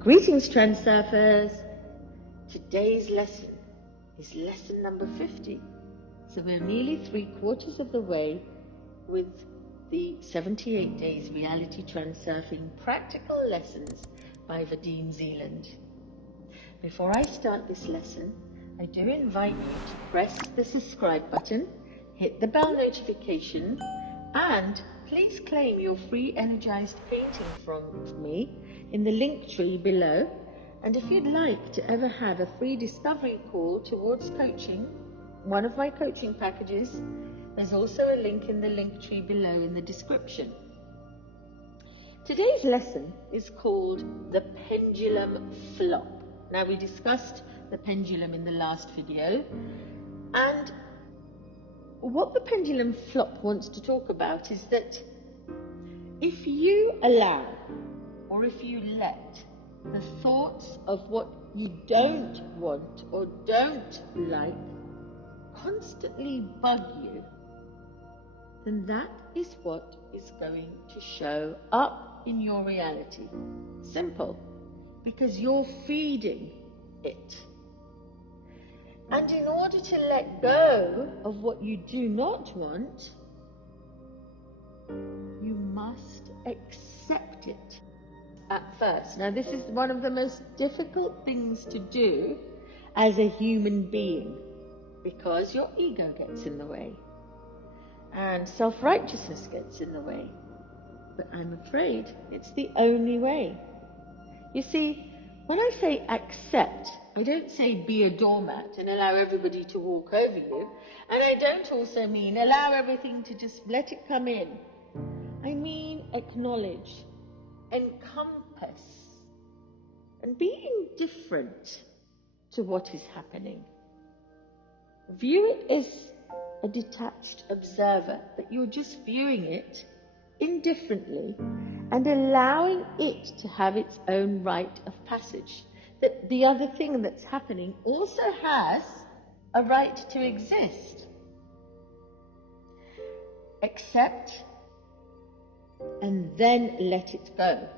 Greetings, Transurfers! Today's lesson is lesson number 50. So we're nearly 3/4 of the way with the 78 Days Reality Transurfing Practical Lessons by Vadine Zealand. Before I start this lesson, I do invite you to press the subscribe button, hit the bell notification, and please claim your free energized painting from me in the link tree below. And if you'd like to ever have a free discovery call towards coaching, one of my coaching packages, there's also a link in the link tree below in the description. Today's lesson is called the pendulum flop. Now, we discussed the pendulum in the last video, and what the pendulum flop wants to talk about is that if you allow, or if you let, the thoughts of what you don't want or don't like constantly bug you, then that is what is going to show up in your reality. Simple. Because you're feeding it. And in order to let go of what you do not want, you must accept it at first. Now, this is one of the most difficult things to do as a human being, because your ego gets in the way and self-righteousness gets in the way. But I'm afraid it's the only way. You see, when I say accept, I don't say be a doormat and allow everybody to walk over you. And I don't also mean allow everything to just let it come in. I mean acknowledge, encompass, and be indifferent to what is happening. View it as a detached observer, that you're just viewing it indifferently and allowing it to have its own rite of passage. That the other thing that's happening also has a right to exist. Accept and then let it go.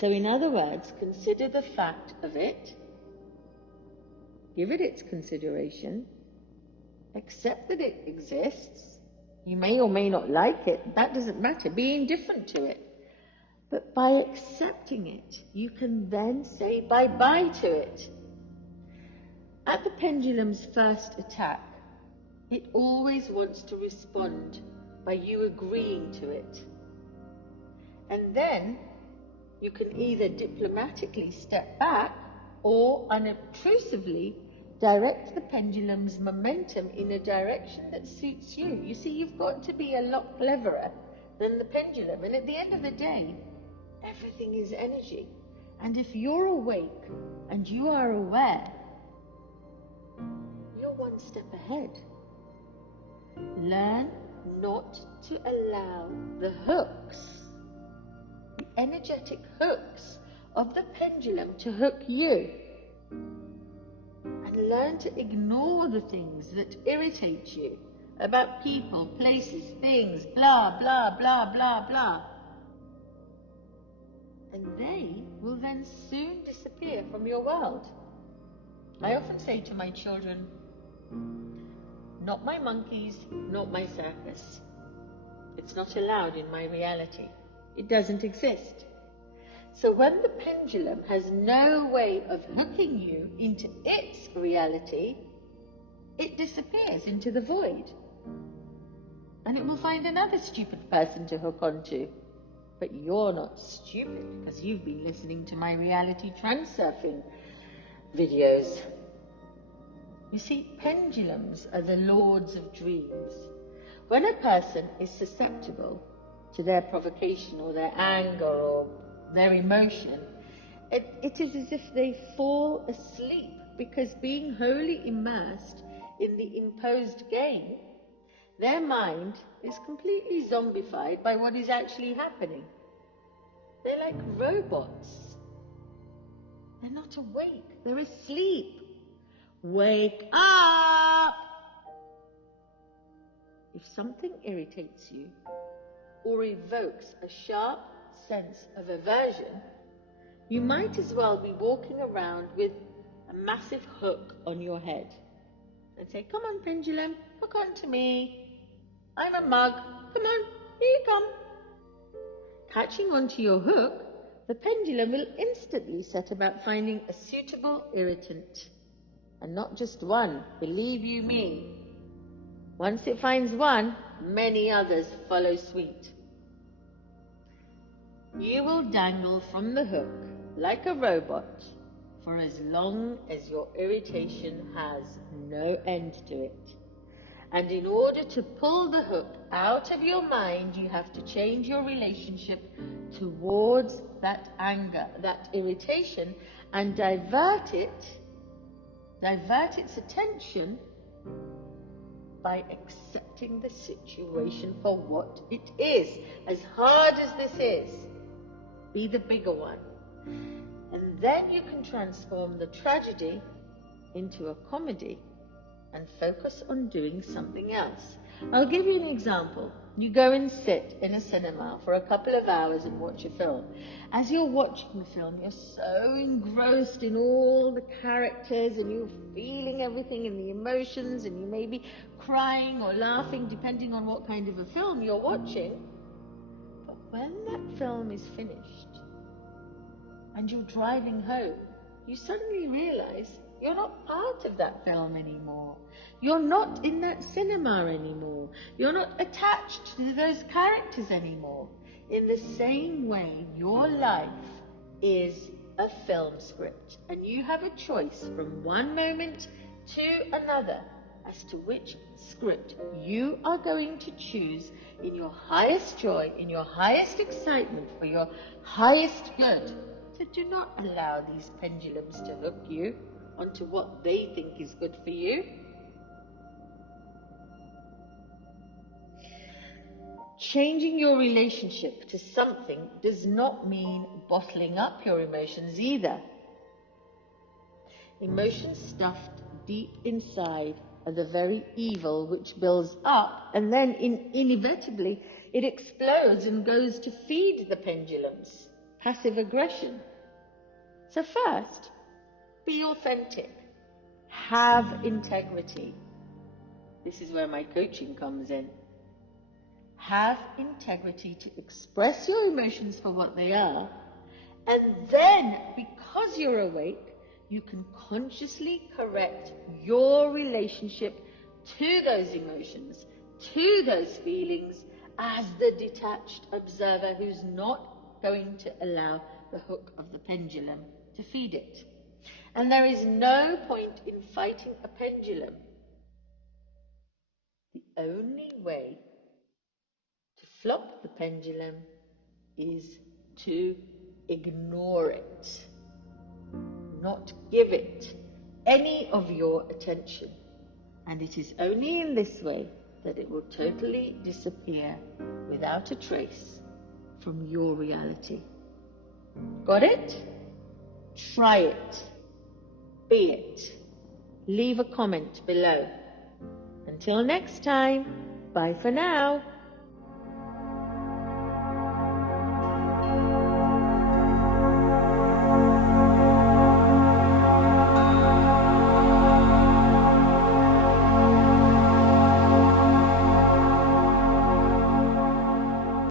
So in other words, consider the fact of it, give it its consideration, accept that it exists. You may or may not like it, that doesn't matter, be indifferent to it. But by accepting it, you can then say bye-bye to it. At the pendulum's first attack, it always wants to respond by you agreeing to it. And then you can either diplomatically step back or unobtrusively direct the pendulum's momentum in a direction that suits you. You see, you've got to be a lot cleverer than the pendulum. And at the end of the day, everything is energy. And if you're awake and you are aware, you're one step ahead. Learn not to allow the hooks, the energetic hooks of the pendulum to hook you. And learn to ignore the things that irritate you about people, places, things, blah, blah, blah, blah, blah. And they will then soon disappear from your world. I often say to my children, not my monkeys, not my circus. It's not allowed in my reality. It doesn't exist. So when the pendulum has no way of hooking you into its reality, it disappears into the void. And it will find another stupid person to hook onto. But you're not stupid, because you've been listening to my reality transurfing videos. You see, pendulums are the lords of dreams. When a person is susceptible to their provocation or their anger or their emotion, it is as if they fall asleep, because being wholly immersed in the imposed game, their mind is completely zombified by what is actually happening. They're like robots. They're not awake, they're asleep. Wake up! If something irritates you or evokes a sharp sense of aversion, you might as well be walking around with a massive hook on your head and say, come on, pendulum, hook onto me. I'm a mug. Come on, here you come. Catching onto your hook, the pendulum will instantly set about finding a suitable irritant. And not just one, believe you me. Once it finds one, many others follow suit. You will dangle from the hook like a robot for as long as your irritation has no end to it. And in order to pull the hook out of your mind, you have to change your relationship towards that anger, that irritation, and divert its attention by accepting the situation for what it is. As hard as this is, be the bigger one. And then you can transform the tragedy into a comedy and focus on doing something else. I'll give you an example. You go and sit in a cinema for a couple of hours and watch a film. As you're watching the film, you're so engrossed in all the characters and you're feeling everything and the emotions, and you may be crying or laughing depending on what kind of a film you're watching. But when that film is finished and you're driving home, you suddenly realize you're not part of that film anymore. You're not in that cinema anymore. You're not attached to those characters anymore. In the same way, your life is a film script, and you have a choice from one moment to another as to which script you are going to choose in your highest joy, in your highest excitement, for your highest good. So do not allow these pendulums to hook you onto what they think is good for you. Changing your relationship to something does not mean bottling up your emotions either. Emotions stuffed deep inside are the very evil which builds up, and then inevitably it explodes and goes to feed the pendulums. Passive aggression. So first, be authentic. Have integrity. This is where my coaching comes in. Have integrity to express your emotions for what they are, and then, because you're awake, you can consciously correct your relationship to those emotions, to those feelings, as the detached observer who's not going to allow the hook of the pendulum to feed it. And there is no point in fighting a pendulum. The only way to flop the pendulum is to ignore it, not give it any of your attention. And it is only in this way that it will totally disappear without a trace from your reality. Got it? Try it. Be it. Leave a comment below. Until next time, bye for now.